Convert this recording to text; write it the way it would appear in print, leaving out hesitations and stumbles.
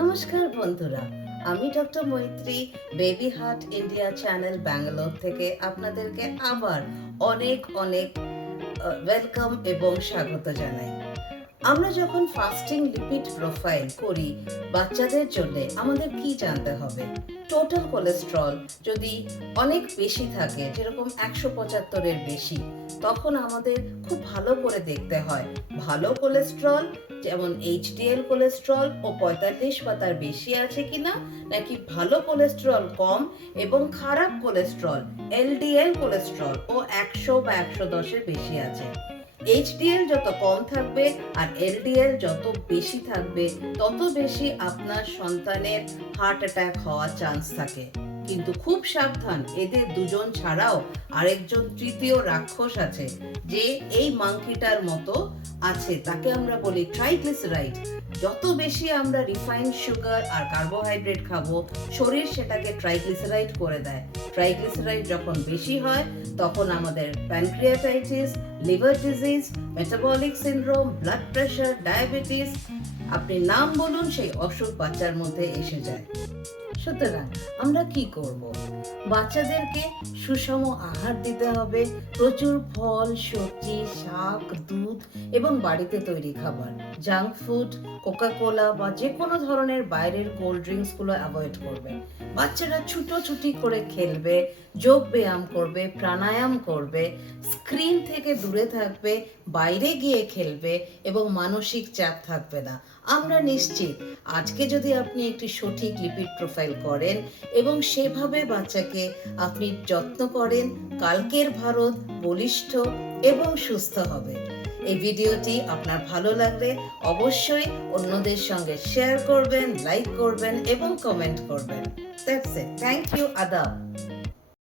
নমস্কার বন্ধুরা, আমি ডক্টর মৈত্রী baby heart India channel Bangalore থেকে আপনাদেরকে আবার অনেক অনেক ওয়েলকাম এবং স্বাগত জানাই। আমরা যখন ফাস্টিং লিপিড প্রোফাইল করি বাচ্চাদের জন্য আমাদের কি জানতে হবে? টোটাল কোলেস্ট্রল যদি অনেক বেশি থাকে, যেরকম 175-এর বেশি, তখন আমাদের খুব ভালো করে দেখতে হয় ভালো কোলেস্ট্রল যেমন এইচডিএল কোলেস্ট্রল ও 45 বা তার বেশি আছে কিনা, নাকি ভালো কোলেস্ট্রল কম এবং খারাপ কোলেস্ট্রল এলডিএল কোলেস্ট্রল ও 100 বা 110-এর বেশি আছে। এইচডিএল যত কম থাকবে আর এলডিএল যত বেশি থাকবে তত বেশি আপনার সন্তানের হার্ট অ্যাটাক হওয়ার চান্স থাকে। কিন্তু খুব সাবধান, এদের দুজন ছাড়াও আরেকজন তৃতীয় রাক্ষস আছে যে এই মাংকিটার মতো আছে, তাকে আমরা বলি ট্রাইগ্লিসারাইড। যত বেশি আমরা রিফাইন্ড সুগার আর কার্বোহাইড্রেট খাবো, শরীর সেটাকে ট্রাইগ্লিসারাইড করে দেয়। ট্রাইগ্লিসারাইড যখন বেশি হয় তখন আমাদের pancreatitis, liver disease, metabolic syndrome, blood pressure, diabetes, আপনি নাম বলুন, সেই অসুখ বাচ্চার মধ্যে এসে যায়। সুতরাং আমরা কি করব? বাচ্চাদেরকে সুষম আহার দিতে হবে, প্রচুর ফল, সবজি, শাক, দুধ এবং বাড়িতে তৈরি খাবার। জাঙ্ক ফুড, কোকা-কোলা বা যে কোনো ধরনের বাইরের কোল্ড ড্রিঙ্কসগুলো অ্যাভয়েড করবে। বাচ্চারা ছুটোছুটি করে খেলবে, যোগ ব্যায়াম করবে, প্রাণায়াম করবে, স্ক্রিন থেকে দূরে থাকবে, বাইরে গিয়ে খেলবে এবং মানসিক চাপ থাকবে না। আমরা নিশ্চিত আজকে যদি আপনি একটি সঠিক লিপিড প্রোফাইল করেন এবং সেভাবে বাচ্চাকে আপনি যত্ন করেন, কালকের ভারত বলিষ্ঠ এবং সুস্থ হবে। এই ভিডিওটি আপনার ভালো লাগলে অবশ্যই অন্যদের সঙ্গে শেয়ার করবেন, লাইক করবেন এবং কমেন্ট করবেন। That's it. Thank you. আদাব।